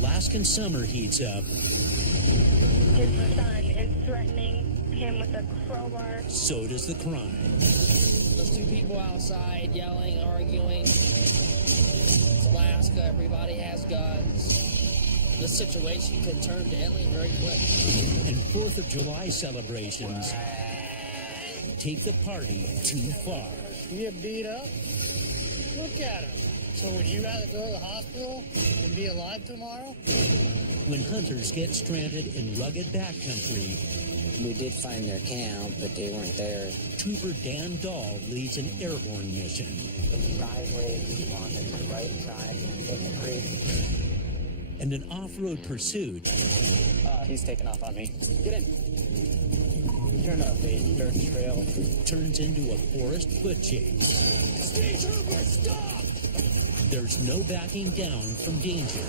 Alaskan summer heats up, His son is threatening him with a crowbar. so does the crime. Those two people outside yelling, arguing. It's Alaska, everybody has guns. The situation could turn deadly very quick. And 4th of July celebrations take the party too far. You get beat up? Look at him. So would you rather go to the hospital and be alive tomorrow? When hunters get stranded in rugged backcountry, We did find their camp, but they weren't there. Trooper Dan Dahl leads an airborne mission. Driveway on the right side of the creek. And an off-road pursuit He's taking off on me. Get in. Turn off a dirt trail. turns into a forest foot chase. State trooper, stop! There's no backing down from danger.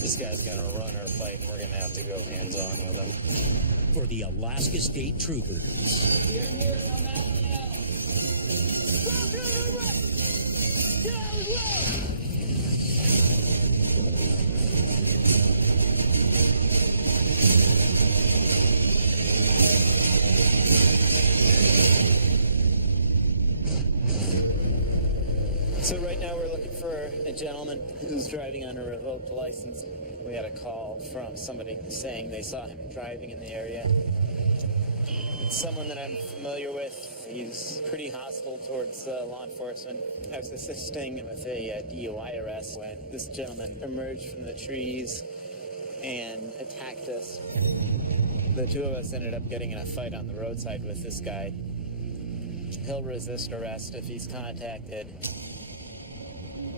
This guy's gonna run or fight, and we're gonna have to go hands-on with him. For the Alaska State Troopers. Here, come out now. Stop, get out of the way! So right now we're looking for a gentleman who's driving on a revoked license. We had a call from somebody saying they saw him driving in the area. It's someone that I'm familiar with. He's pretty hostile towards law enforcement. I was assisting with a DUI arrest when this gentleman emerged from the trees and attacked us. The two of us ended up getting in a fight on the roadside with this guy. He'll resist arrest if he's contacted.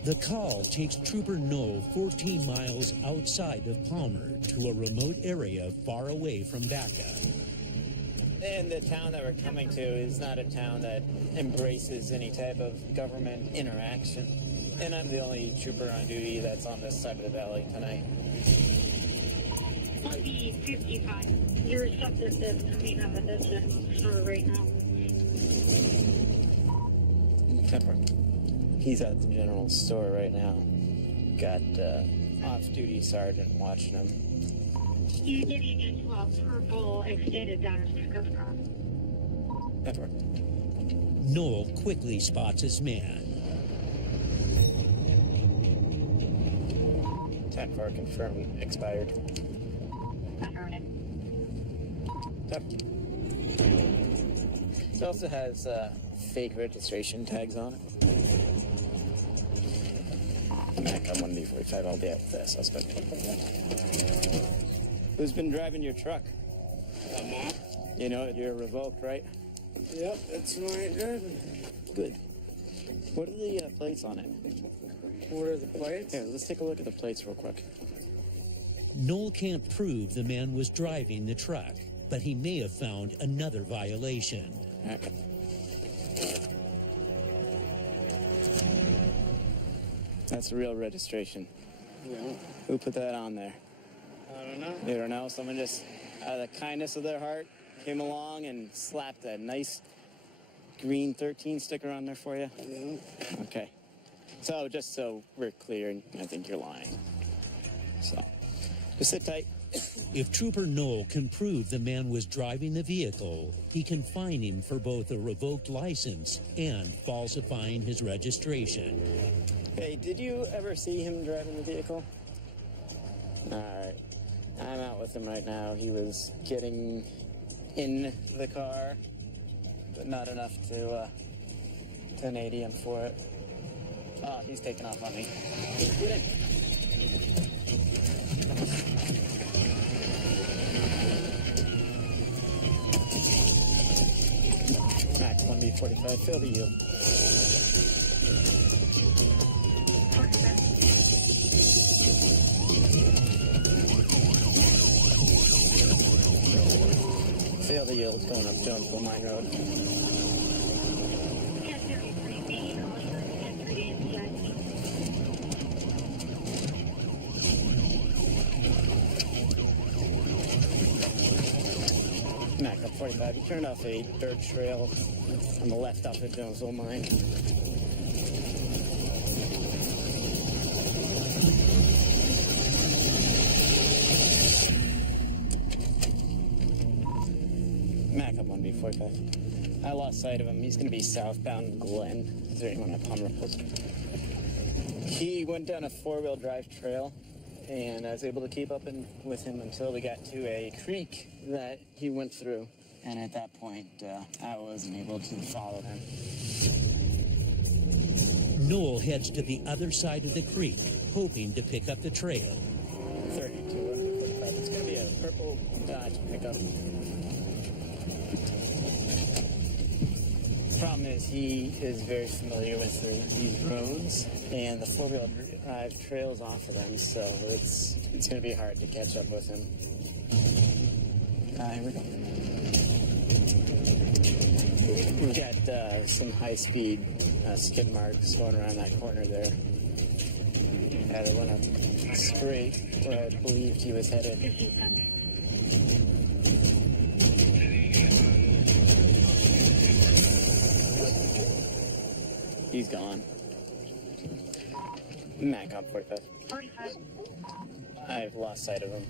The call takes Trooper Knoll 14 miles outside of Palmer to a remote area far away from Vaca. And the town that we're coming to is not a town that embraces any type of government interaction. And I'm the only trooper on duty that's on this side of the valley tonight. On the 55, your subject is coming up at this store right now. Temper. He's at the general store right now. Got off-duty sergeant watching him. You're getting into a purple extended Dodge pickup truck. Temper. Knoll quickly spots his man. 10-4 confirmed expired. Affirmative. Temper. It also has fake registration tags on it. Back up 1B45, I'll be at the suspect. Who's been driving your truck? Mom? You know you're revoked, right? Yep, that's my driving. Good. What are the plates on it? What are the plates? Here, let's take a look at the plates real quick. Knoll can't prove the man was driving the truck, but he may have found another violation. That's a real registration. Yeah. Who put that on there? I don't know. You don't know? Someone just, out of the kindness of their heart, came along and slapped a nice green 13 sticker on there for you? Yeah. Okay. So, just so we're clear, I think you're lying. So, just sit tight. If Trooper Knoll can prove the man was driving the vehicle, he can fine him for both a revoked license and falsifying his registration. Hey, did you ever see him driving the vehicle? All right. I'm out with him right now. He was getting in the car, but not enough to 1080 him for it. Oh, he's taking off on me. Get in. Max 1B45, fill the yield. Fail the yield going up Jonesville Mine Road. 1033B, 1038 inside. Mac up 45. You turned off a dirt trail on the left off of Jonesville Mine. Mac up 1B45. I lost sight of him. He's going to be southbound Glen. Is there anyone at Palmer Post? He went down a four-wheel drive trail, and I was able to keep up with him until we got to a creek that he went through. And at that point, I wasn't able to follow him. Noel heads to the other side of the creek, hoping to pick up the trail. 32, 1B45. It's going to be a purple Dodge pickup. Problem is, he is very familiar with these roads and the four-wheel drive trails off of them, so it's going to be hard to catch up with him. Here we go. We've got some high-speed skid marks going around that corner there. They went up straight where I believed he was headed. He's gone. Mac up 45. 45. I've lost sight of him.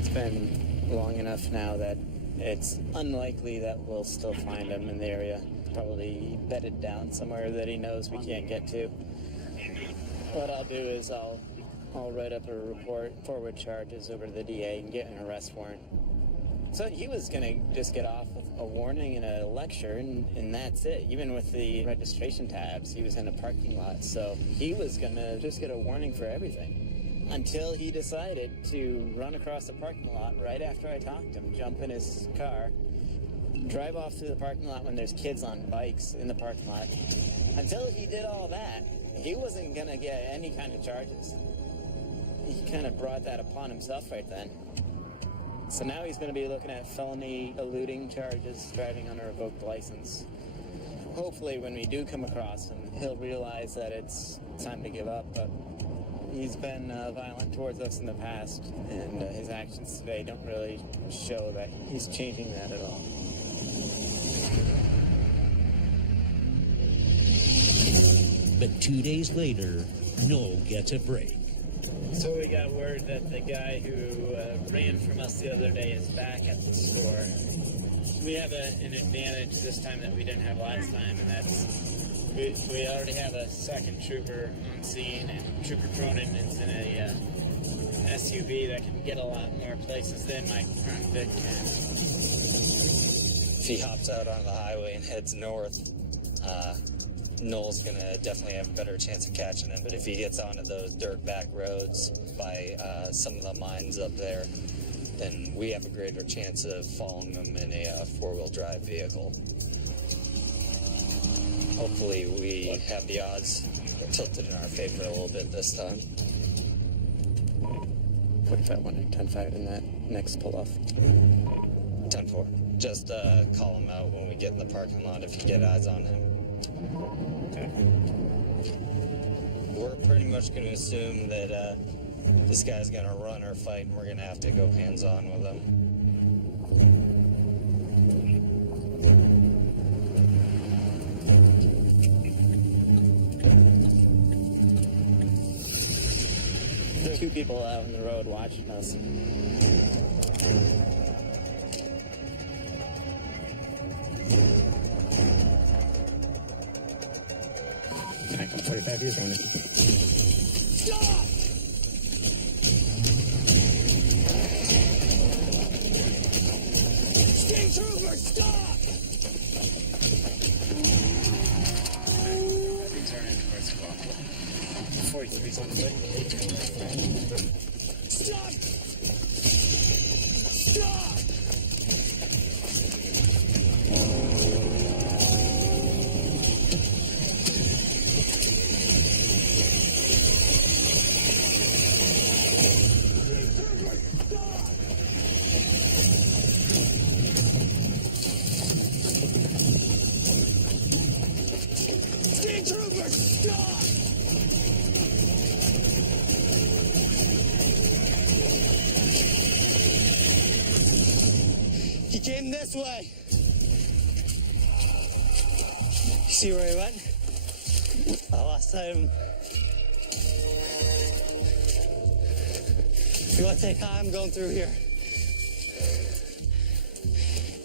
It's been long enough now that it's unlikely that we'll still find him in the area. Probably bedded down somewhere that he knows we can't get to. What I'll do is I'll write up a report, forward charges over to the DA and get an arrest warrant. So he was going to just get off with a warning and a lecture, and that's it. Even with the registration tabs, he was in a parking lot. So he was going to just get a warning for everything until he decided to run across the parking lot right after I talked to him, jump in his car, drive off through the parking lot when there's kids on bikes in the parking lot. Until he did all that, he wasn't going to get any kind of charges. He kind of brought that upon himself right then. So now he's going to be looking at felony eluding charges, driving on a revoked license. Hopefully when we do come across him, he'll realize that it's time to give up, but he's been violent towards us in the past, and his actions today don't really show that he's changing that at all. But 2 days later, Noel gets a break. So we got word that the guy who ran from us the other day is back at the store. We have an advantage this time that we didn't have last time, and that's we already have a second trooper on scene, and Trooper Cronin is in a SUV that can get a lot more places than my current Vic can. If he hops out on the highway and heads north, Noel's going to definitely have a better chance of catching him. But if he gets onto those dirt back roads by some of the mines up there, then we have a greater chance of following him in a four-wheel drive vehicle. Hopefully we have the odds tilted in our favor a little bit this time. 45 10-5 in that next pull-off. 10-4. Just call him out when we get in the parking lot if you get eyes on him. Okay. We're pretty much going to assume that this guy's going to run or fight, and we're going to have to go hands-on with him. There's two people out on the road watching us. I come 45, he's running. Stop! State Trooper, stop! Returning towards squad. 43's on the way. Stop! Stop! State Trooper, stop! He came this way. See where he went? I lost sight of him. You want to say hi? I'm going through here.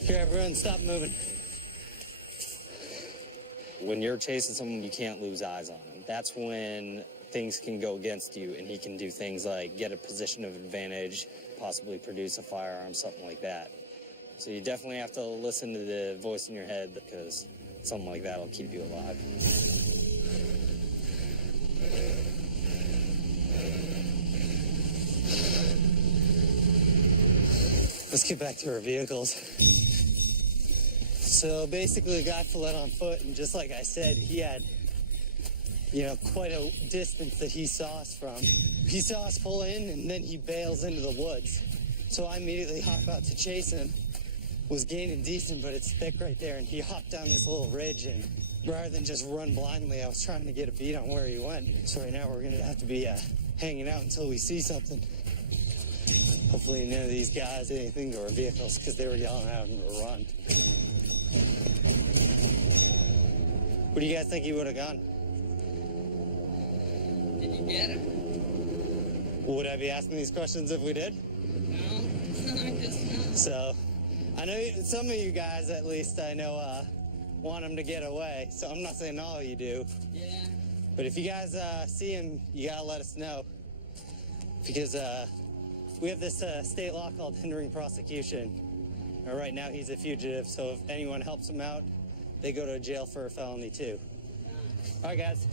Here, everyone, stop moving. When you're chasing someone, you can't lose eyes on him. That's when things can go against you, and he can do things like get a position of advantage, possibly produce a firearm, something like that. So you definitely have to listen to the voice in your head, because something like that will keep you alive. Let's get back to our vehicles. So basically the guy fled on foot, and just like I said, he had, quite a distance that he saw us from. He saw us pull in, and then he bails into the woods. So I immediately hop out to chase him. Was gaining decent, but it's thick right there, and he hopped down this little ridge, and rather than just run blindly, I was trying to get a beat on where he went. So right now we're gonna have to be hanging out until we see something. Hopefully none of these guys did anything to our vehicles, because they were yelling at him to run. What do you guys think he would have gone? Did you get him? Would I be asking these questions if we did? No, I guess not. So, I know some of you guys, at least I know, want him to get away. So I'm not saying all of you do. Yeah. But if you guys see him, you gotta let us know. Because we have this state law called hindering prosecution. And right now he's a fugitive, so if anyone helps him out, they go to jail for a felony too. All right, guys.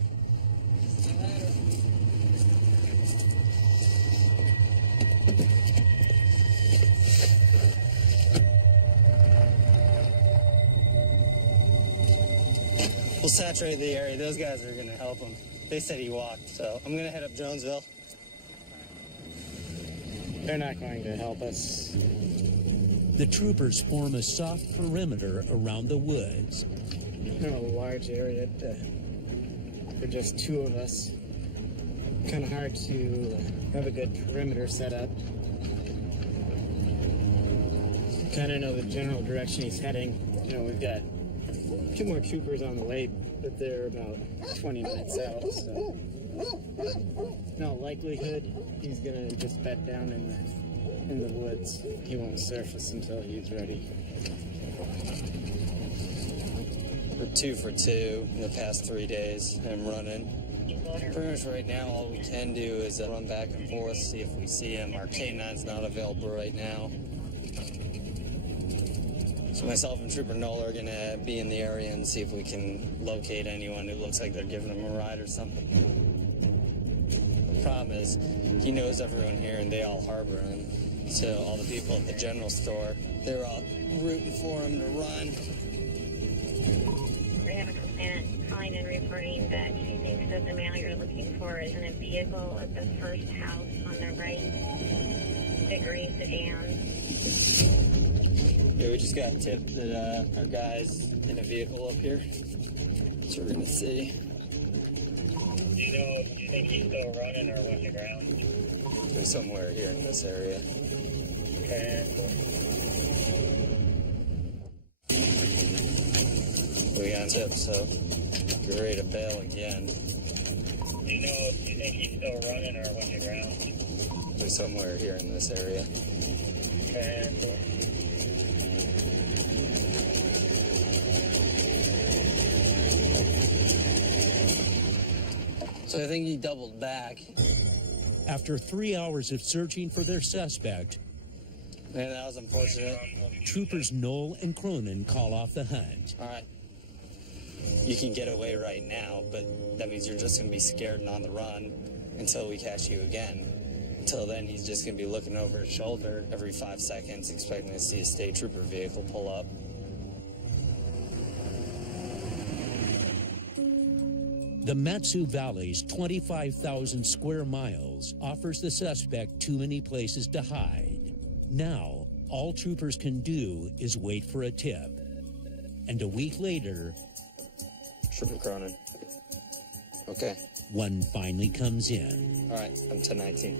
We'll saturate the area. Those guys are gonna help him. They said he walked, so I'm gonna head up Jonesville. They're not going to help us. The troopers form a soft perimeter around the woods. In a large area for just two of us. Kind of hard to have a good perimeter set up. Kind of know the general direction he's heading. We've got 2 more troopers on the way, but they're about 20 minutes out, so in all likelihood he's gonna just bed down in the woods. He won't surface until he's ready. We're 2 for 2 in the past 3 days. I'm running. Pretty much right now, all we can do is run back and forth, see if we see him. Our K9's not available right now. So myself and Trooper Knoll are gonna be in the area and see if we can locate anyone who looks like they're giving him a ride or something. The problem is, he knows everyone here and they all harbor him. So all the people at the general store, they're all rooting for him to run. We have a complainant calling and reporting that she thinks that the male you're looking for is in a vehicle at the first house on the right. The green sedan. Yeah, we just got tipped that our guy's in a vehicle up here. So we're gonna see. Do you think he's still running or went to ground? He's somewhere here in this area. We got tip, so get ready to bail again. Do you think he's still running or went to ground? He's somewhere here in this area. So I think he doubled back. After 3 hours of searching for their suspect, Man, that was unfortunate. troopers Knoll and Cronin call off the hunt. All right. You can get away right now, but that means you're just going to be scared and on the run until we catch you again. Until then, he's just going to be looking over his shoulder every 5 seconds, expecting to see a state trooper vehicle pull up. The Matsu Valley's 25,000 square miles offers the suspect too many places to hide. Now, all troopers can do is wait for a tip. And a week later, Trooper Cronin. Okay. one finally comes in. All right, I'm 1019.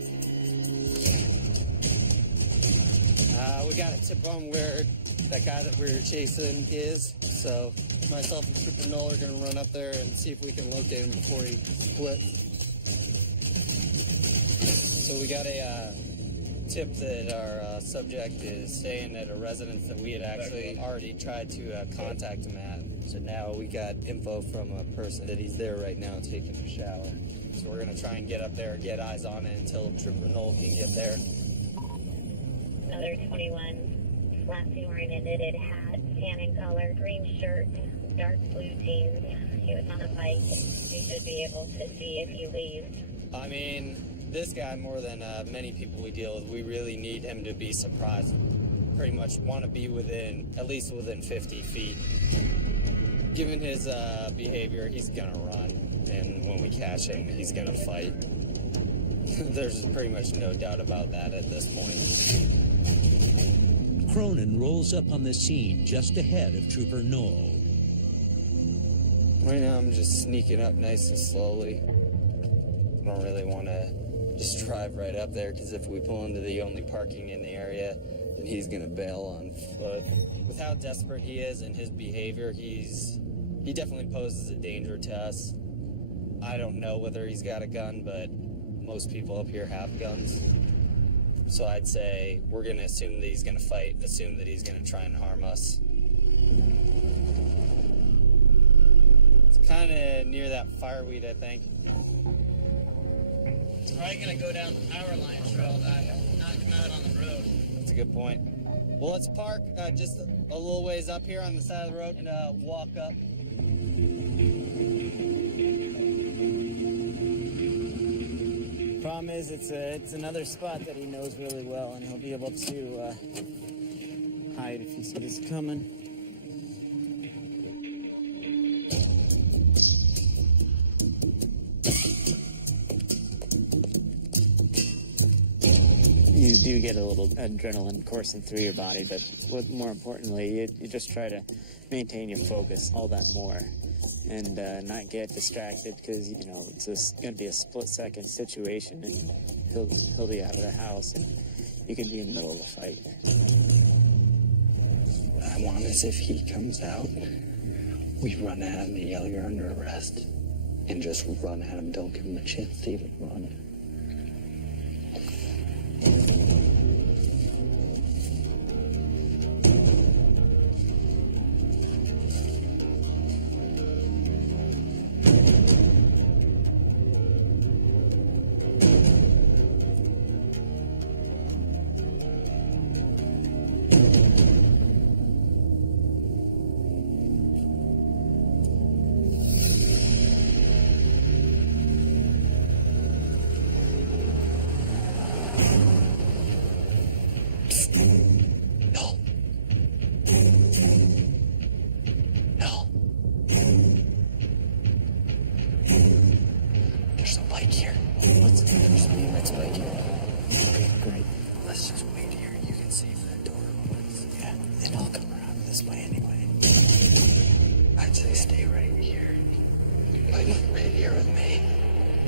We got a tip on where that guy that we were chasing is, so myself and Trooper Knoll are going to run up there and see if we can locate him before he splits. So we got a tip that our subject is staying at a residence that we had actually already tried to contact him at. So now we got info from a person that he's there right now taking a shower. So we're going to try and get up there and get eyes on it until Trooper Knoll can get there. Another 21, last seen wearing a knitted hat, tan in color, green shirt, dark blue jeans. He was on a bike. We should be able to see if he leaves. I mean, this guy, more than many people we deal with, we really need him to be surprised. Pretty much want to be at least within 50 feet. Given his behavior, he's going to run. And when we catch him, he's going to fight. There's pretty much no doubt about that at this point. Cronin rolls up on the scene just ahead of Trooper Knoll. Right now, I'm just sneaking up nice and slowly. I don't really want to just drive right up there, because if we pull into the only parking in the area, then he's going to bail on foot. With how desperate he is and his behavior, he definitely poses a danger to us. I don't know whether he's got a gun, but most people up here have guns. So I'd say we're going to assume that he's going to fight, assume that he's going to try and harm us. It's kind of near that fireweed, I think. It's probably going to go down the power line trail, not come out on the road. That's a good point. Well, let's park just a little ways up here on the side of the road and walk up. Problem is, it's another spot that he knows really well, and he'll be able to hide if he sees us coming. You do get a little adrenaline coursing through your body, but more importantly, you just try to maintain your focus all that more. And not get distracted, because it's going to be a split-second situation, and he'll be out of the house, and you can be in the middle of a fight. What I want is, if he comes out, we run at him and yell, "You're under arrest," and just run at him. Don't give him a chance to even run. There's a bike here. There's a BMX bike here. Okay, great. Let's just wait here. You can see if that door opens. Yeah, and I'll come around this way anyway. I'd say stay right here. Like, right here with me.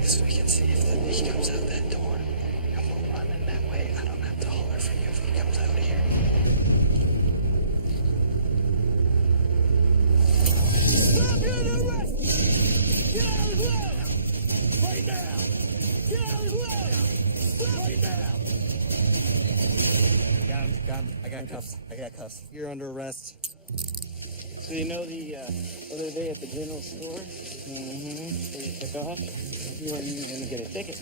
So we can see if he comes out that door. And we'll run in that way. I don't have to holler for you if he comes out here. Stop your arrest! Get out of the way! Right now! Get out of the way! Stop right now! Got him. I got cuffs. You're under arrest. So the other day at the general store, for your kickoff, you weren't even going to get a ticket.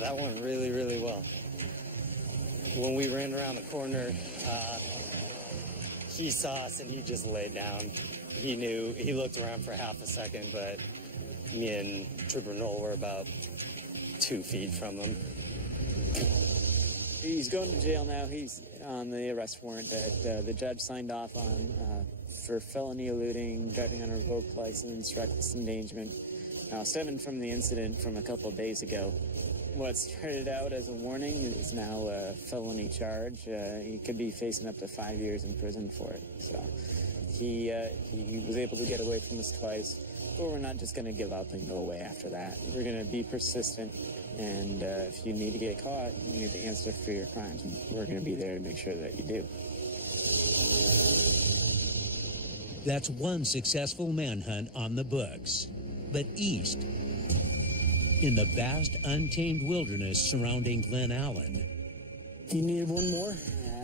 That went really, really well. When we ran around the corner, he saw us and he just laid down. He knew, he looked around for half a second, but me and Trooper Knoll were about 2 feet from him. He's going to jail now. He's on the arrest warrant that the judge signed off on for felony eluding, driving on a revoked license, reckless endangerment, stemming from the incident from a couple of days ago. What started out as a warning is now a felony charge. He could be facing up to 5 years in prison for it. So he was able to get away from this twice, but we're not just going to give up and go away after that. We're going to be persistent, and if you need to get caught, you need to answer for your crimes. And we're going to be there to make sure that you do. That's one successful manhunt on the books. but east, in the vast untamed wilderness surrounding Glen Allen. You needed one more?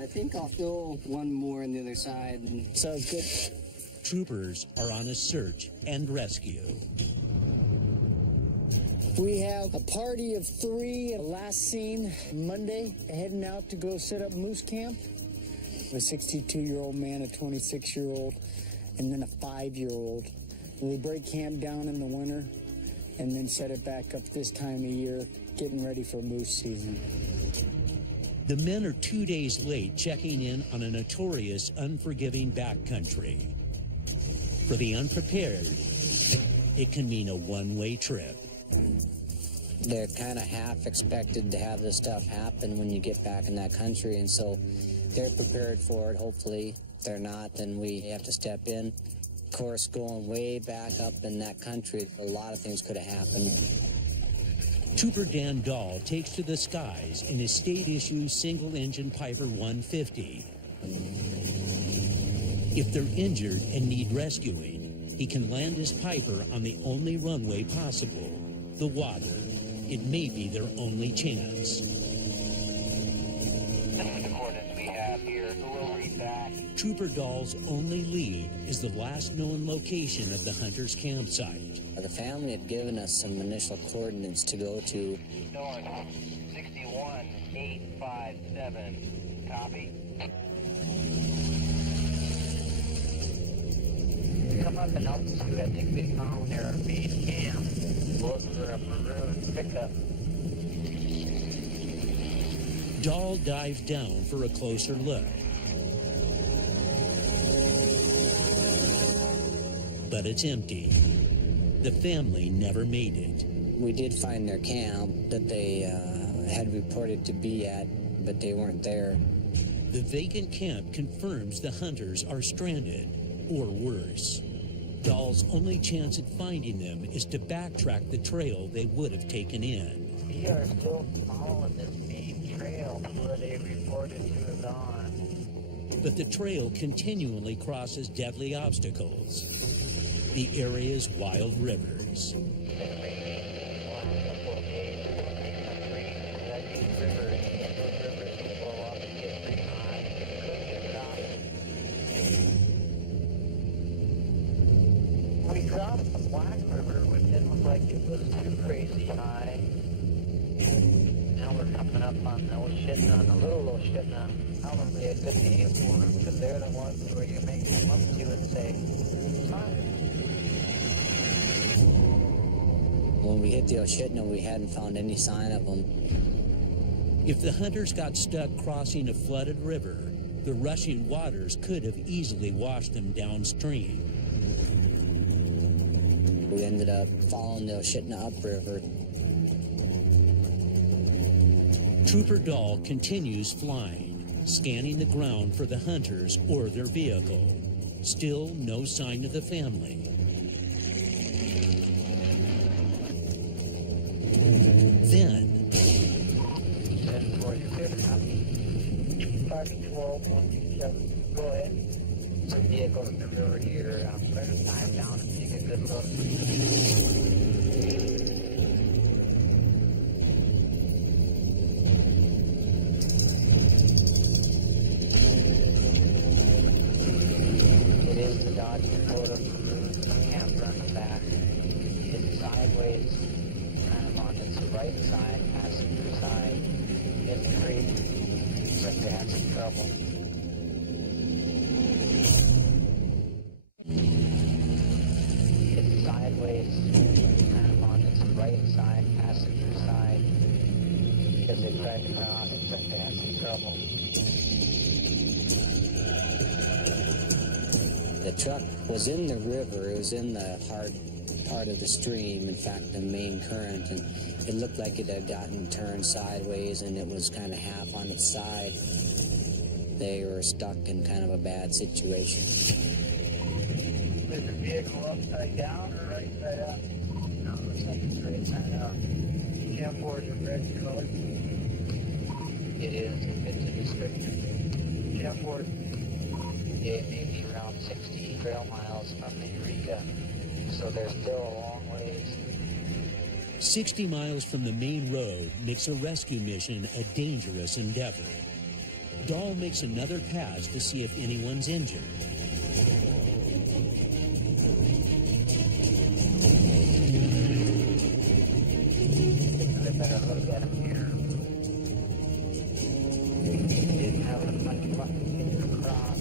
I think I'll throw one more on the other side. Sounds good. Troopers are on a search and rescue. We have a party of 3, last seen Monday, heading out to go set up moose camp. A 62-year-old man, a 26-year-old, and then a 5-year-old. They break camp down in the winter and then set it back up this time of year, getting ready for moose season. The men are 2 days late checking in on a notorious, unforgiving backcountry. For the unprepared, it can mean a one-way trip. They're kind of half expected to have this stuff happen when you get back in that country, and so they're prepared for it, hopefully. If they're not, then we have to step in. Of course, going way back up in that country, a lot of things could have happened. Trooper Dan Dahl takes to the skies in his state-issue single-engine Piper 150. If they're injured and need rescuing, he can land his Piper on the only runway possible, the water. It may be their only chance. This is the coordinates we have here. Who will read back? Trooper Dahl's only lead is the last known location of the hunter's campsite. The family had given us some initial coordinates to go to. North 61857. Copy. Come up and altitude. I think we found their base camp. Look for a maroon pickup. Dahl dives down for a closer look. But it's empty. The family never made it. We did find their camp that they had reported to be at, but they weren't there. The vacant camp confirms the hunters are stranded, or worse. Dahl's only chance at finding them is to backtrack the trail they would have taken in. We are still following this main trail where they reported to have gone. But the trail continually crosses deadly obstacles. The area's wild rivers. We crossed the Black River, which didn't look like it was too crazy high. Now we're coming up on the Oshitna, the little Oshitna. Probably a good name for them, because they're the ones where you make them up to and say, fine. When we hit the Oshitna, we hadn't found any sign of them. If the hunters got stuck crossing a flooded river, the rushing waters could have easily washed them downstream. We ended up following the Oshitna upriver. Trooper Dahl continues flying, scanning the ground for the hunters or their vehicle. Still no sign of the family. Then, 512-127, go ahead. Some vehicles in the river here. I'm going to dive down and take a good look. It is the Dodge Dakota camper on the back. It's sideways, kind of on its right side, passenger side, in the creek. But they had some trouble. It's sideways, kind of on its right side, passenger side, because they tried to cross, but they had some trouble. The truck was in the river. It was in the hard part of the stream, in fact, the main current, and it looked like it had gotten turned sideways, and it was kind of half on its side. They were stuck in kind of a bad situation. Is the vehicle upside down or right side up? No, it looks like it's right side up. Camp 4 is a red color. It is, if it's a description. Camp 4, it may be around 60 trail miles from the Eureka so there's still a long ways. 60 miles from the main road makes a rescue mission a dangerous endeavor. Dahl makes another pass to see if anyone's injured. I better look at him here. Didn't have much luck getting across.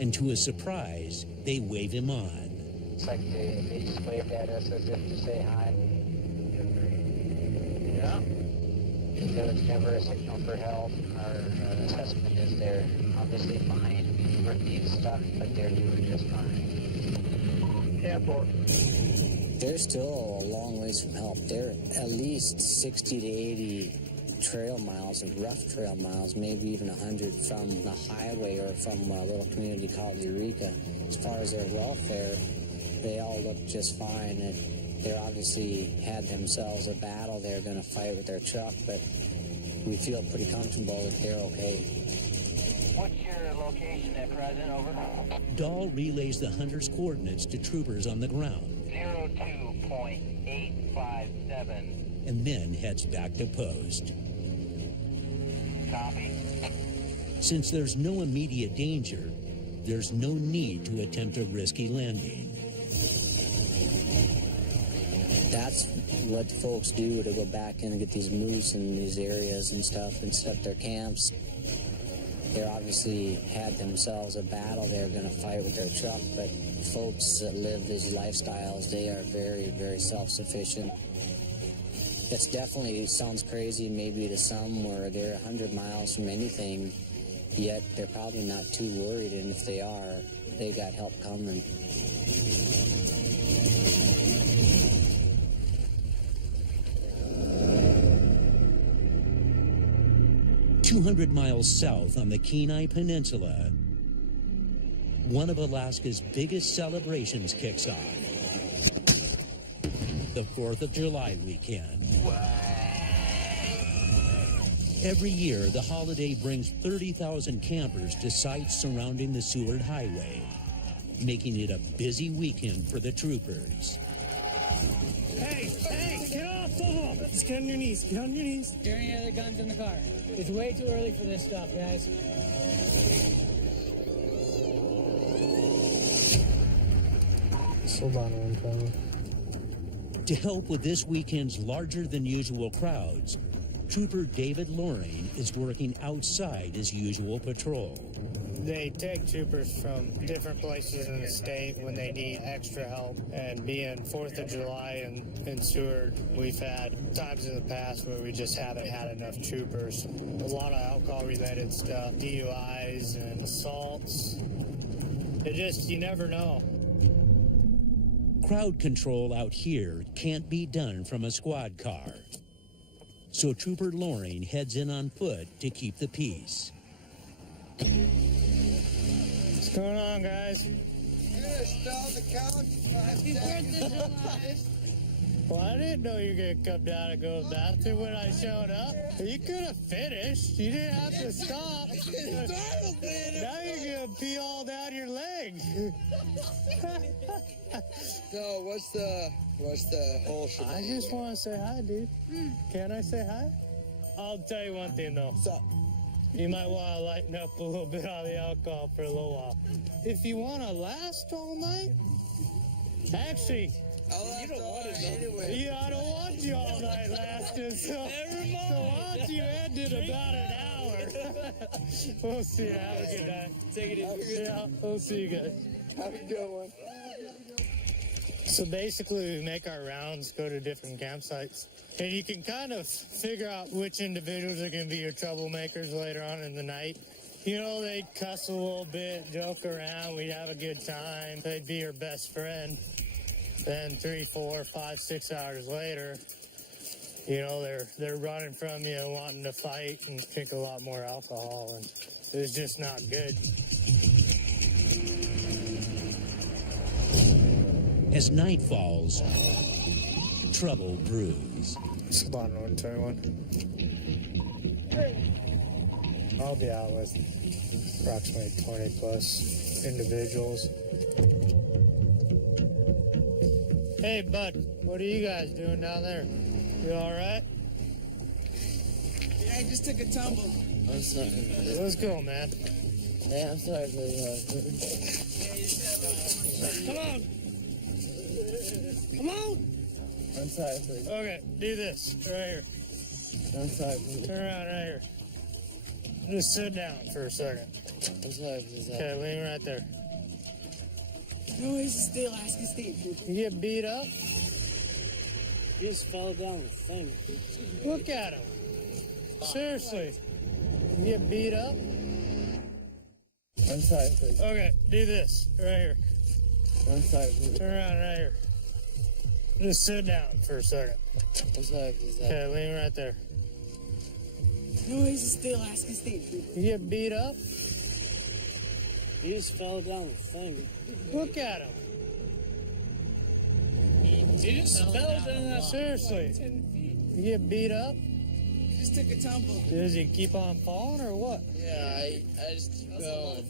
And to his surprise, they wave him on. It's like they just waved at us as if to say hi. Yeah. There was never a signal for help. Our assessment is they're obviously fine. We're being stuck, but they're doing just fine. Airport. They're still a long ways from help. They're at least 60 to 80 trail miles, and rough trail miles, maybe even 100 from the highway or from a little community called Eureka. As far as their welfare, they all look just fine. And they obviously had themselves a battle they're going to fight with their truck, but we feel pretty comfortable that they're okay. What's your location at present? Over. Dahl relays the hunter's coordinates to troopers on the ground 02.857. and then heads back to post. Copy. Since there's no immediate danger, there's no need to attempt a risky landing. That's what the folks do to go back in and get these moose in these areas and stuff and set up their camps. They obviously had themselves a battle they're going to fight with their truck, but folks that live these lifestyles, they are very, very self-sufficient. It's definitely sounds crazy maybe to some where they're 100 miles from anything, yet they're probably not too worried, and if they are, they got help coming. "200 miles south on the Kenai Peninsula, one of Alaska's biggest celebrations kicks off. The 4th of July weekend. Every year, the holiday brings 30,000 campers to sites surrounding the Seward Highway, making it a busy weekend for the troopers. Hey, get off of them! Just get on your knees, get on your knees. Are there any other guns in the car? It's way too early for this stuff, guys. Hold on one time. To help with this weekend's larger-than-usual crowds, Trooper David Loring is working outside his usual patrol. They take troopers from different places in the state when they need extra help. And being 4th of July in Seward, we've had times in the past where we just haven't had enough troopers. A lot of alcohol-related stuff, DUIs and assaults. You never know. Crowd control out here can't be done from a squad car. So Trooper Loring heads in on foot to keep the peace. What's going on, guys? Happy 4th of July. Well, I didn't know you were going to come down and go to the bathroom when I showed up. You could have finished. You didn't have to stop. Now you're going to pee all down your leg. So what's the whole shebang? I just want to say hi, dude. Can I say hi? I'll tell you one thing, though. What's up? You might want to lighten up a little bit on the alcohol for a little while. If you want to last all night, actually, You don't want it anyway. yeah, I don't want you all night lasting, so why don't you end in about an hour? We'll see you. Have a good night. Take it easy. Yeah, we'll see you guys. Have a good one. So basically, we make our rounds, go to different campsites, and you can kind of figure out which individuals are going to be your troublemakers later on in the night. You know, they'd cuss a little bit, joke around, we'd have a good time. They'd be your best friend. Then 3, 4, 5, 6 hours later, you know, they're running from you, wanting to fight and drink a lot more alcohol, and it's just not good. As night falls, trouble brews. Hold on, 121. I'll be out with approximately 20 plus individuals. Hey, bud, what are you guys doing down there? You all right? Yeah, I just took a tumble. I'm sorry. Let's go, man. Yeah, I'm sorry for that. Come on. Come on. I'm sorry for that. Okay, do this right here. I'm sorry for that. Turn around right here. Just sit down for a second. I'm sorry for that. Okay, lean right there. No, this is the Alaska State Trooper. You get beat up? You just fell down the thing. Look at him. Seriously. You get beat up? I'm sorry for that. Okay, do this right here. I'm sorry for that. Turn around right here. Just sit down for a second. I'm sorry for that. Okay, lean right there. No, this is the Alaska State Trooper. You get beat up? You just fell down the thing. Look at him. You just fell down that. Seriously. You get beat up? Just took a tumble. Does he keep on falling or what? Yeah, I just keep going.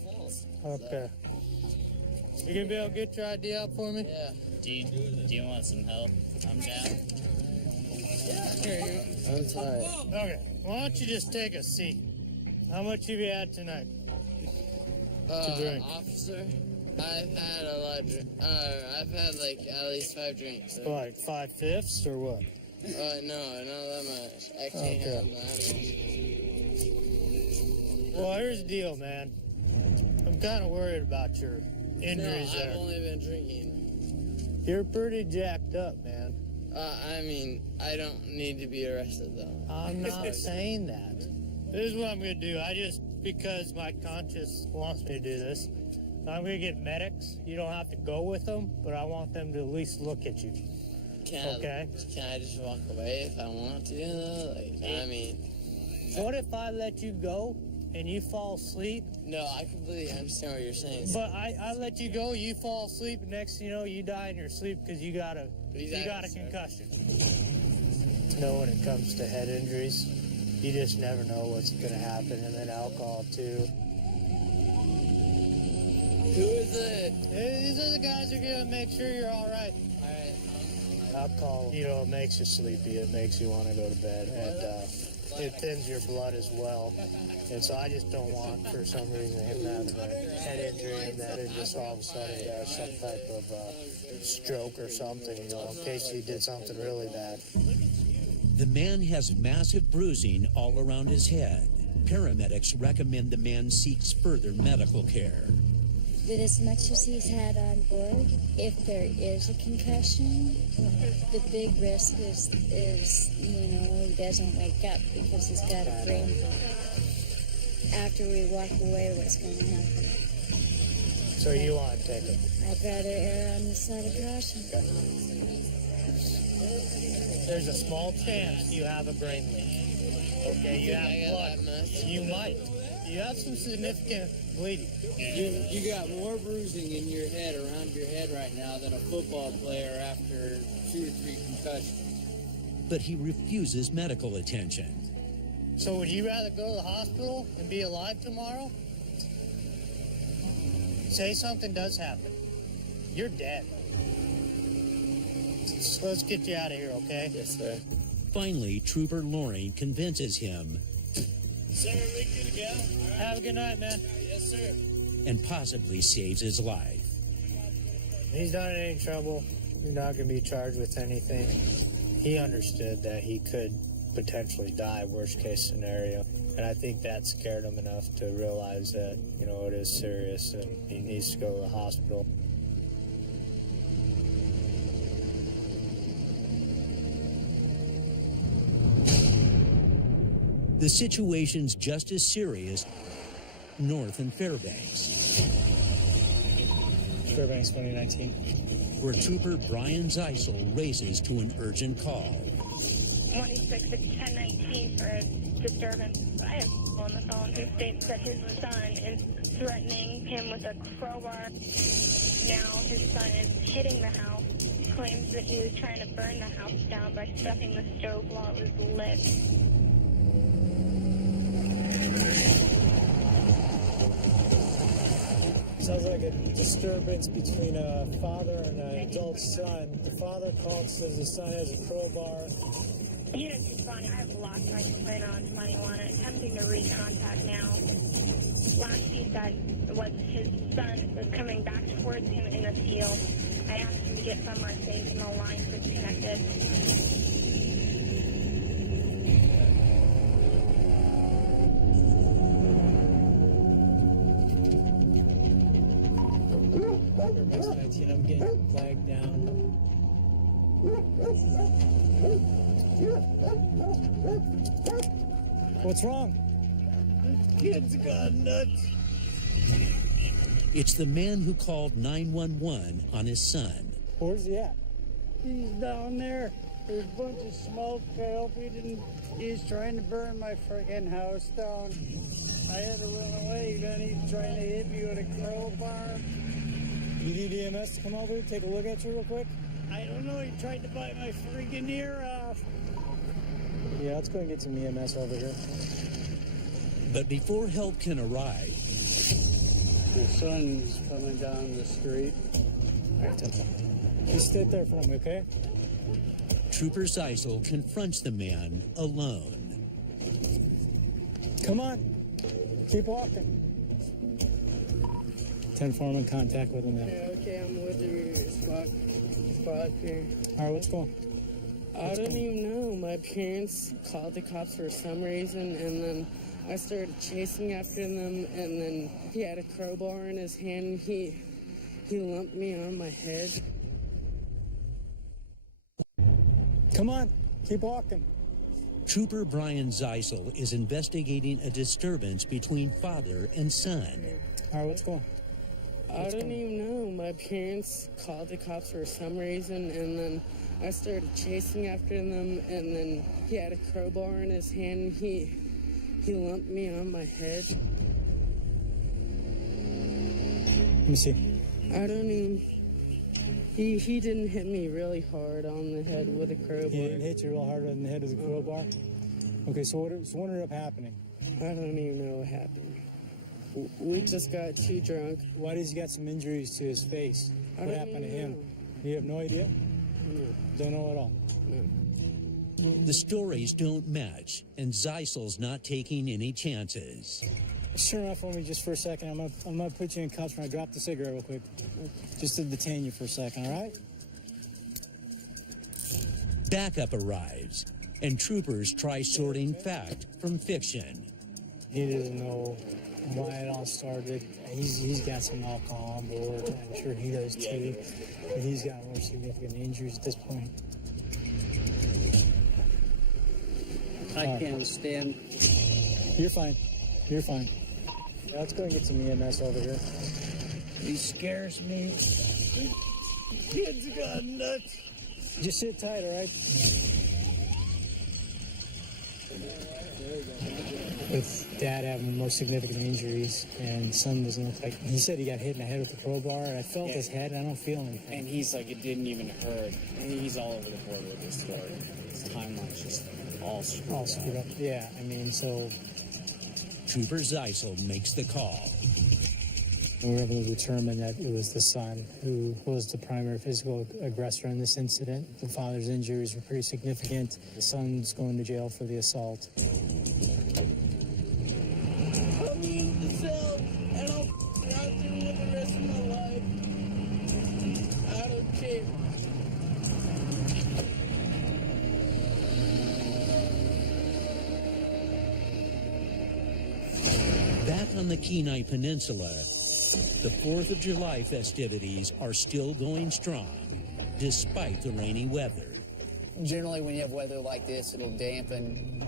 Okay. You gonna be able to get your ID out for me? Yeah. Do you want some help? I'm down. I'm sorry. Okay. Why don't you just take a seat? How much have you had tonight? To drink. Officer, I've had a lot of I've had like at least 5 drinks. Like 5/5 or what? No, not that much. I can't have that much. Well, here's the deal, man. I'm kind of worried about your injuries No, I've there. only been drinking. You're pretty jacked up, man. I mean, I don't need to be arrested though. I'm not saying that. This is what I'm gonna do. Because my conscience wants me to do this, I'm gonna get medics. You don't have to go with them, but I want them to at least look at you. Okay. Can I just walk away if I want to though? I mean, What if I let you go and you fall asleep? no, I completely understand what you're saying. But I let you go, you fall asleep, and next thing you know, you die in your sleep because you got a concussion. No, when it comes to head injuries, you just never know what's going to happen, and then alcohol too. Who is it? These are the guys who are going to make sure you're all right. Alright. Alcohol, it makes you sleepy, it makes you want to go to bed, and it thins your blood as well. And so I just don't want, for some reason, him having a head injury and then just all of a sudden he has some type of stroke or something, in case he did something really bad. The man has massive bruising all around his head. Paramedics recommend the man seeks further medical care. That as much as he's had on board, if there is a concussion, the big risk is he doesn't wake up because he's got a brain block. After we walk away, what's going to happen? So you want to take it? I'd rather err on the side of caution. There's a small chance you have a brain leak. Okay, you have blood. You might. You have some significant bleeding. You got more bruising in your head, around your head right now, than a football player after 2 or 3 concussions. But he refuses medical attention. So would you rather go to the hospital and be alive tomorrow? Say something does happen. You're dead. So let's get you out of here, okay? Yes, sir. Finally, Trooper Loring convinces him Sir, are we good to go? Have a good night, man. Yes, sir. and possibly saves his life. He's not in any trouble. You're not going to be charged with anything. He understood that he could potentially die, worst case scenario. And I think that scared him enough to realize that, it is serious and he needs to go to the hospital. The situation's just as serious north in Fairbanks. Fairbanks 2019. Where Trooper Brian Zeisel races to an urgent call. 26 at 1019 for a disturbance. I have on the phone who states that his son is threatening him with a crowbar. Now his son is hitting the house. Claims that he was trying to burn the house down by stuffing the stove while it was lit. Sounds like a disturbance between a father and an adult son. The father called, says the son has a crowbar. Unit responding, I have lost my complaint on 21, attempting to reach contact now. Last he said was his son was coming back towards him in the field. I asked him to get somewhere safe and the lines were disconnected. I'm getting flagged down. What's wrong? Kid's gone nuts. It's the man who called 911 on his son. Where's he at? He's down there. There's a bunch of smoke. I hope he didn't. He's trying to burn my freaking house down. I had to run away. He's trying to hit me with a crowbar. You need EMS to come over, take a look at you real quick? I don't know. He tried to bite my freaking ear off. Yeah, let's go and get some EMS over here. But before help can arrive, Your son's coming down the street. All right, just stay there for me, okay? Trooper Zeisel confronts the man alone. Come on. Keep walking. 10-4, I'm in contact with him now. Yeah, okay, I'm with you. Spot here. All right, what's going on? I don't even know. My parents called the cops for some reason, and then I started chasing after them, and then he had a crowbar in his hand, and he lumped me on my head. Come on, keep walking. Trooper Brian Zeisel is investigating a disturbance between father and son. All right, what's going on? I don't even know. My parents called the cops for some reason, and then I started chasing after them, and then he had a crowbar in his hand, and he lumped me on my head. Let me see. I don't even... He didn't hit me really hard on the head with a crowbar. He didn't hit you real hard on the head with a crowbar? Okay, so what ended up happening? I don't even know what happened. We just got too drunk. Why does he got some injuries to his face? What happened to him? You have no idea? No. Don't know at all? No. The stories don't match, and Zeisel's not taking any chances. Sure enough, hold me just for a second. I'm gonna put you in cuffs when I drop the cigarette real quick. Just to detain you for a second, all right? Backup arrives, and troopers try sorting fact from fiction. He doesn't know why it all started. He's got some alcohol on board. I'm sure he does too. But he's got more significant injuries at this point. I can't stand. You're fine. You're fine. Yeah, let's go and get some EMS over here. He scares me. Kid's gone nuts. Just sit tight, all right? With dad having the most significant injuries, and son doesn't look like... He said he got hit in the head with a crowbar, and I felt his head, and I don't feel anything. And he's like, it didn't even hurt. He's all over the board with this story. His timeline's just all screwed up. Yeah, I mean, so... Trooper Zeisel makes the call. We were able to determine that it was the son who was the primary physical aggressor in this incident. The father's injuries were pretty significant. The son's going to jail for the assault. I'm in the cell, and I'll ride through with the rest of my life. I don't care. Back on the Kenai Peninsula, the 4th of July festivities are still going strong, despite the rainy weather. Generally, when you have weather like this, it'll dampen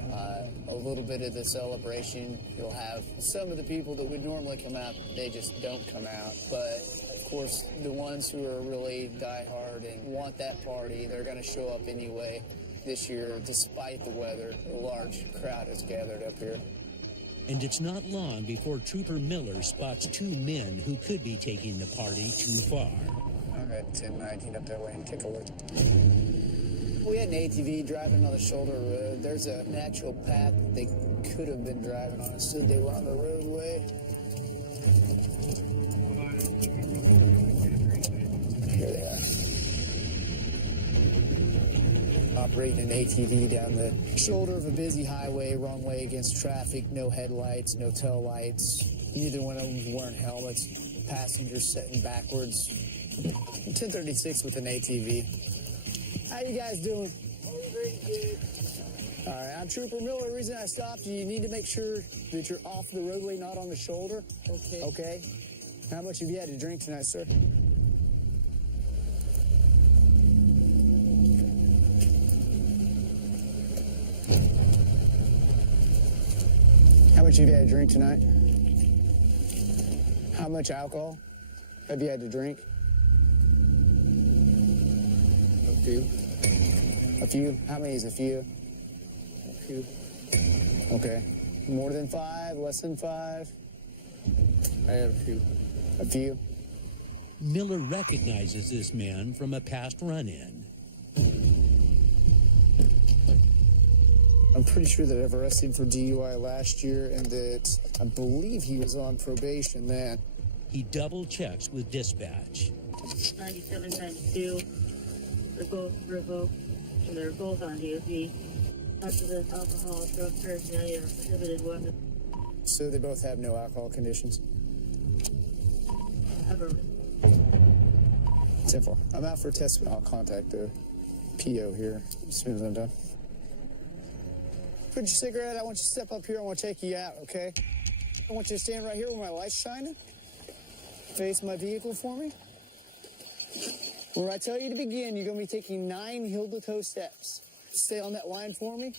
a little bit of the celebration. You'll have some of the people that would normally come out, they just don't come out. But, of course, the ones who are really diehard and want that party, they're going to show up anyway. This year, despite the weather, a large crowd has gathered up here. And it's not long before Trooper Miller spots two men who could be taking the party too far. All right, 1019 up that way and take a look. We had an ATV driving on the shoulder road. There's a natural path that they could have been driving on. So they were on the roadway. Here they are. Operating an ATV down the shoulder of a busy highway, wrong way against traffic, no headlights, no tail lights. Neither one of them wearing helmets. Passengers sitting backwards. 1036 with an ATV. How you guys doing? All right, I'm Trooper Miller. The reason I stopped you need to make sure that you're off the roadway, not on the shoulder. Okay. Okay. How much have you had to drink tonight, sir? How much have you had to drink tonight? How much alcohol have you had to drink? A few. A few? How many is a few? A few. Okay. More than 5? Less than 5? I had a few. A few? Miller recognizes this man from a past run-in. I'm pretty sure that I've arrested him for DUI last year and that I believe he was on probation then. He double checks with dispatch. 97 times 2. They're both revoked and they're both on DOT. After the alcohol, drug paraphernalia, or prohibited weapon. So they both have no alcohol conditions? Ever. 10-4. I'm out for a test. I'll contact the PO here as soon as I'm done. Put your cigarette. I want you to step up here. I want to take you out, okay? I want you to stand right here where my light's shining. Face my vehicle for me. Where I tell you to begin, you're going to be taking 9 heel-to-toe steps. Stay on that line for me.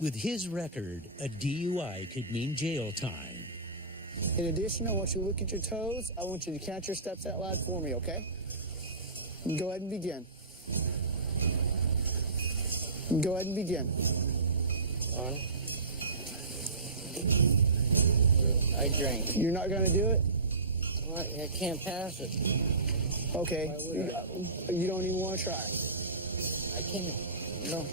With his record, a DUI could mean jail time. In addition, I want you to look at your toes. I want you to count your steps out loud for me, okay? You go ahead and begin. You go ahead and begin. I drank. You're not going to do it? I can't pass it. Okay. You don't even want to try? I can't. No.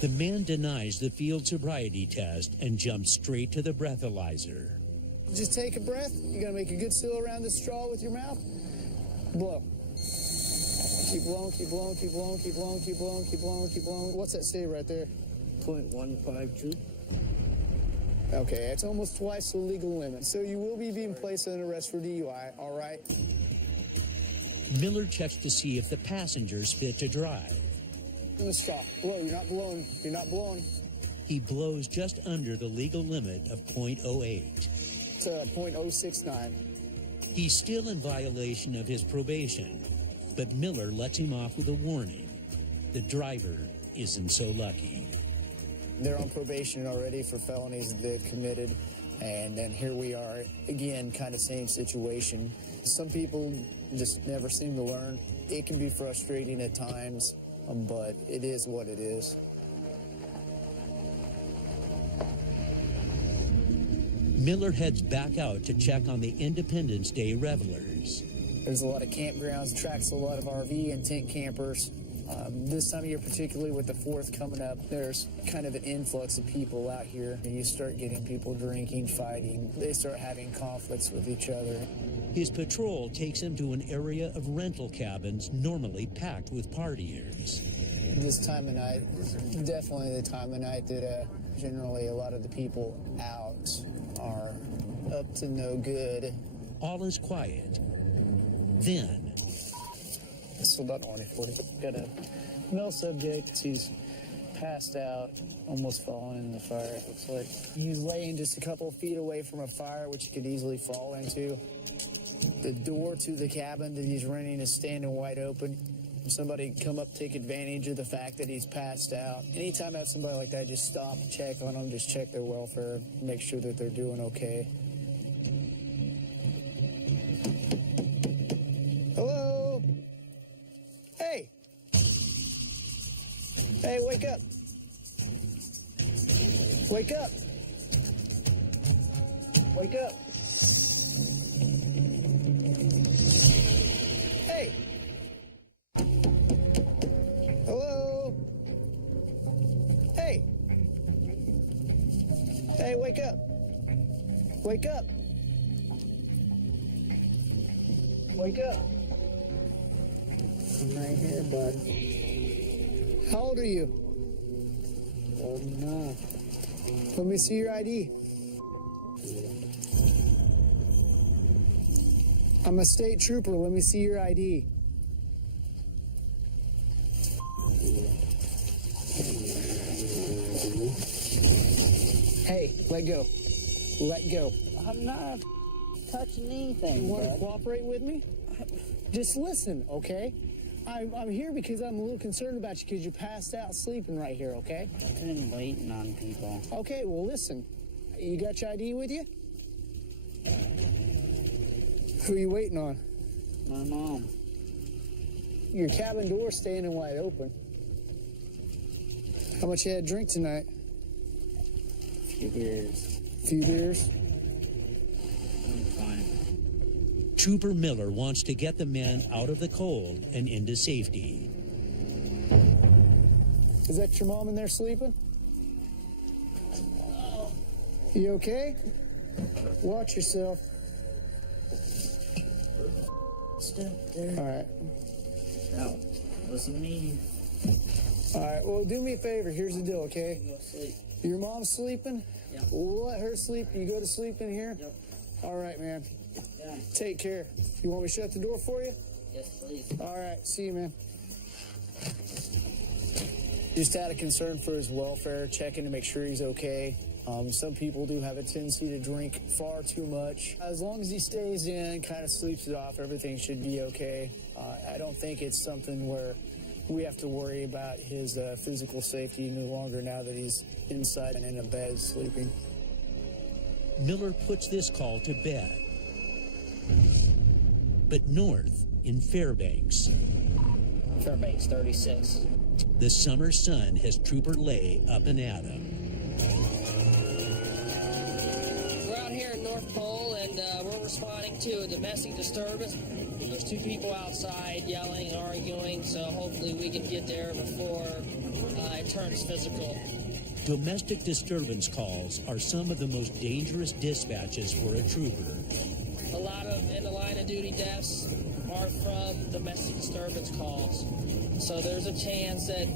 The man denies the field sobriety test and jumps straight to the breathalyzer. Just take a breath. You're going to make a good seal around the straw with your mouth. Blow. Keep blowing, keep blowing, keep blowing, keep blowing, keep blowing, keep blowing, keep blowing. What's that say right there? 0.152. Okay, it's almost twice the legal limit. So you will be being placed on arrest for DUI, all right? Miller checks to see if the passenger's fit to drive. In the straw. Blow. You're not blowing. You're not blowing. He blows just under the legal limit of 0.08. It's 0.069. He's still in violation of his probation, but Miller lets him off with a warning. The driver isn't so lucky. They're on probation already for felonies that they've committed, and then here we are again, kind of same situation. Some people just never seem to learn. It can be frustrating at times, but it is what it is. Miller heads back out to check on the Independence Day revelers. There's a lot of campgrounds, attracts a lot of RV and tent campers. This time of year, particularly with the 4th coming up, there's kind of an influx of people out here. You start getting people drinking, fighting. They start having conflicts with each other. His patrol takes him to an area of rental cabins normally packed with partiers. This time of night, definitely the time of night that generally a lot of the people out are up to no good. All is quiet. Then... Still about 2040. Got a male subject. He's passed out, almost fallen in the fire, it looks like. He's laying just a couple feet away from a fire, which he could easily fall into. The door to the cabin that he's renting is standing wide open. If somebody come up, take advantage of the fact that he's passed out. Anytime I have somebody like that, just stop, check on them, just check their welfare, make sure that they're doing okay. Hello? Hey! Hey, wake up! Wake up! Wake up! Hey! Hello? Hey! Hey, wake up! Wake up! Wake up! I'm right here, bud. How old are you? Old enough. Let me see your ID. I'm a state trooper. Let me see your ID. Hey, let go. Let go. I'm not touching anything. You want to bud. cooperate with me? Just listen, okay? I'm here because I'm a little concerned about you because you're passed out sleeping right here, okay? I've been waiting on people. Okay, well, listen. You got your ID with you? Who are you waiting on? My mom. Your cabin door's standing wide open. How much you had to drink tonight? A few beers. Few beers? I'm fine. Trooper Miller wants to get the man out of the cold and into safety. Is that your mom in there sleeping? You okay? Watch yourself. Step there. All right. No, wasn't me. All right, well, do me a favor. Here's the deal, okay? Go sleep. Your mom's sleeping? Yeah. We'll let her sleep. You go to sleep in here? Yep. All right, man. Yeah. Take care. You want me to shut the door for you? Yes, please. All right, see you, man. Just out of concern for his welfare, checking to make sure he's okay. Some people do have a tendency to drink far too much. As long as he stays in, kind of sleeps it off, everything should be okay. I don't think it's something where we have to worry about his physical safety no longer now that he's inside and in a bed sleeping. Miller puts this call to bed. But north in Fairbanks, Fairbanks 36. the summer sun has Trooper Lay up and at him. We're out here in North Pole, and we're responding to a domestic disturbance. There's two people outside yelling, arguing, so hopefully we can get there before it turns physical. Domestic disturbance calls are some of the most dangerous dispatches for a trooper. A lot of in the line of duty deaths are from domestic disturbance calls. So there's a chance that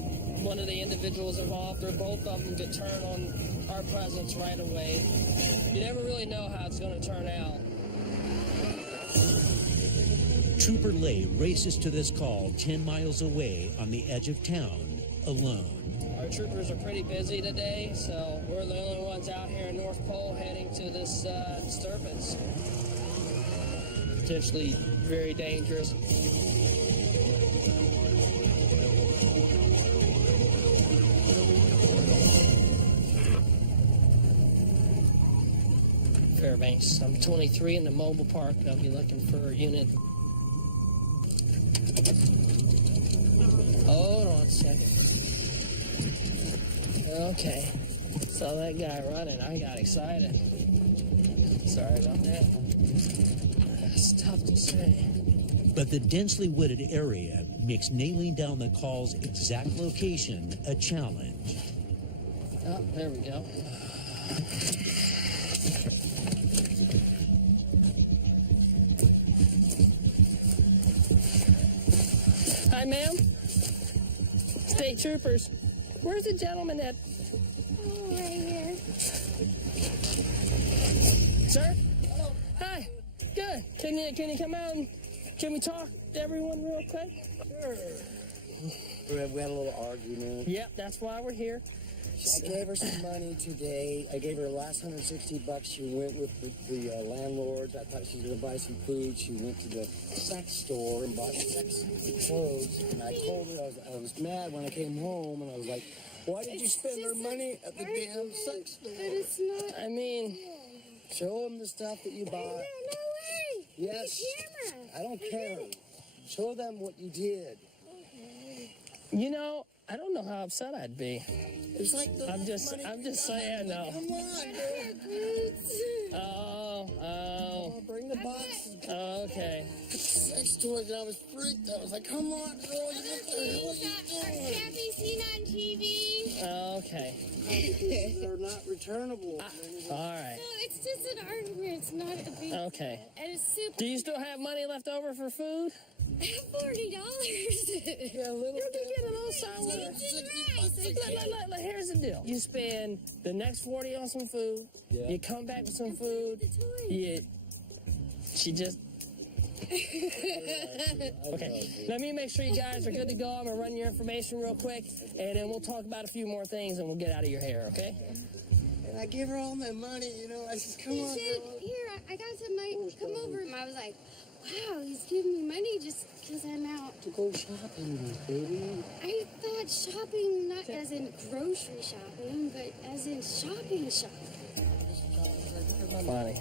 one of the individuals involved or both of them could turn on our presence right away. You never really know how it's going to turn out. Trooper Lay races to this call 10 miles away on the edge of town, alone. Our troopers are pretty busy today, so we're the only ones out here in North Pole heading to this disturbance. Potentially very dangerous. Fairbanks. I'm 23 in the mobile park. I'll be looking for a unit. Hold on a second. Okay. Saw that guy running. I got excited. Sorry about that. It's tough to say. But the densely wooded area makes nailing down the call's exact location a challenge. Oh, there we go. Hi, ma'am. State troopers. Where's the gentleman that... Oh, right here. Sir? Hello. Hi. Good. Can you come out and can we talk to everyone real quick? Sure. We had a little argument. Yep, that's why we're here. I gave her some money today. I gave her the last $160. She went with the landlord. I thought she was going to buy some food. She went to the sex store and bought sex clothes. And I told her I was mad when I came home, and I was like, why did you spend her money at the damn sex store? But it's not. I mean... Show them the stuff that you bought. No way. Yes. I don't care. Show them what you did. You know, I don't know how upset I'd be. It's like the I'm just saying though. Come on, girl. Oh. Bring the box. Oh, okay. Sex toys, and I was freaked. I was like, come on, girl, what the hell are you doing? Can't be seen on TV. Okay. They're not returnable. All right. No, it's just an argument. It's not a big. Okay. And it's super. Do you still have money left over for food? $40. get a little silent. Here's the deal. You spend the next 40 on some food. Yeah. You come back with some food. She just... Okay, let me make sure you guys are good to go. I'm going to run your information real quick, and then we'll talk about a few more things, and we'll get out of your hair, okay? And I gave her all my money, you know. I said, come He on, said, girl. here, I got some money. Come over. And I was like, wow, he's giving me money just because I'm out. To go shopping, baby. I thought shopping not as in grocery shopping, but as in shopping. Funny.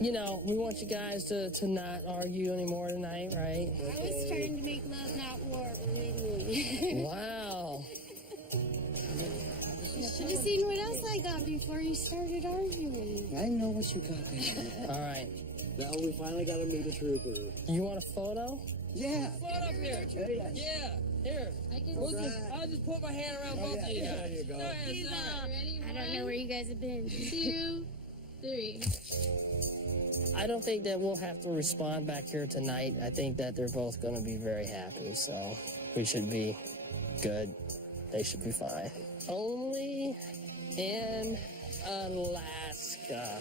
You know, we want you guys to not argue anymore tonight, right? I was trying to make love, not war, believe me. Wow. You should have seen what else I got before you started arguing. I know what you got, baby. All right. Now we finally got to meet a trooper. You want a photo? Yeah. Photo up here. Yeah. Here. I'll just put my hand around both of you guys. There you go. I don't know where you guys have been. 2, 3. I don't think that we'll have to respond back here tonight. I think that they're both going to be very happy, so we should be good. They should be fine. Only in Alaska.